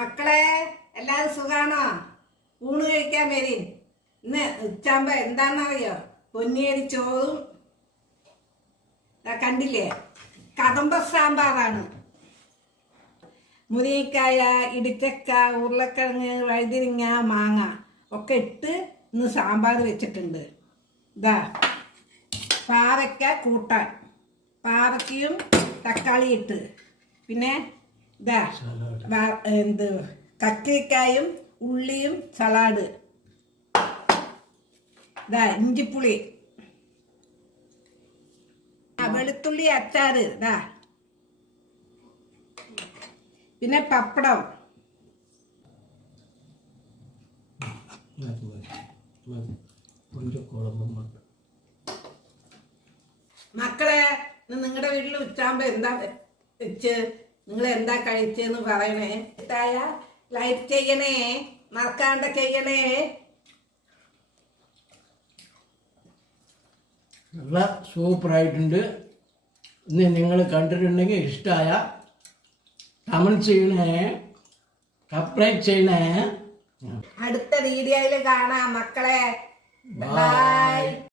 മക്കളെ എല്ലാവരും സുഖാണോ? ഊണ് കഴിക്കാൻ വരി. ഇന്ന് ഉച്ചാകുമ്പോ എന്താണെന്നറിയോ? പൊന്നിയരി ചോറും കണ്ടില്ലേ, കദംബ സാമ്പാറാണ്. മുരിങ്ങക്കായ, ഇടിച്ചക്ക, ഉരുളക്കിഴങ്ങ്, വഴുതിരിങ്ങ, മാങ്ങ ഒക്കെ ഇട്ട് ഇന്ന് സാമ്പാർ വെച്ചിട്ടുണ്ട്. ഇതാ പാവയ്ക്ക കൂട്ടാൻ, പാവയ്ക്കയും തക്കാളി ഇട്ട്, പിന്നെ ഇതാ കക്കിരിക്കായും ഉള്ളിയും സലാഡ്, ഇതാ ഇഞ്ചിപ്പുളി, വെളുത്തുള്ളി അച്ചാറ്, ഇതാ പിന്നെ പപ്പടം. മക്കളെ, നിങ്ങളുടെ വീട്ടിൽ ഉച്ചാകുമ്പോ എന്താ വെച്ച്, നിങ്ങൾ എന്താ കഴിച്ചെന്ന് പറയണേ. ഇഷ്ടായ ലൈക്ക് ചെയ്യണേ, മറക്കാണ്ട് ചെയ്യണേ. നല്ല സൂപ്പറായിട്ടുണ്ട്. ഇന്ന് നിങ്ങൾ കണ്ടിട്ടുണ്ടെങ്കിൽ ഇഷ്ടമായ കമൻറ്റ് ചെയ്യണേ, സബ്സ്ക്രൈബ് ചെയ്യണേ. അടുത്ത വീഡിയോയിൽ കാണാം മക്കളെ. ബൈ.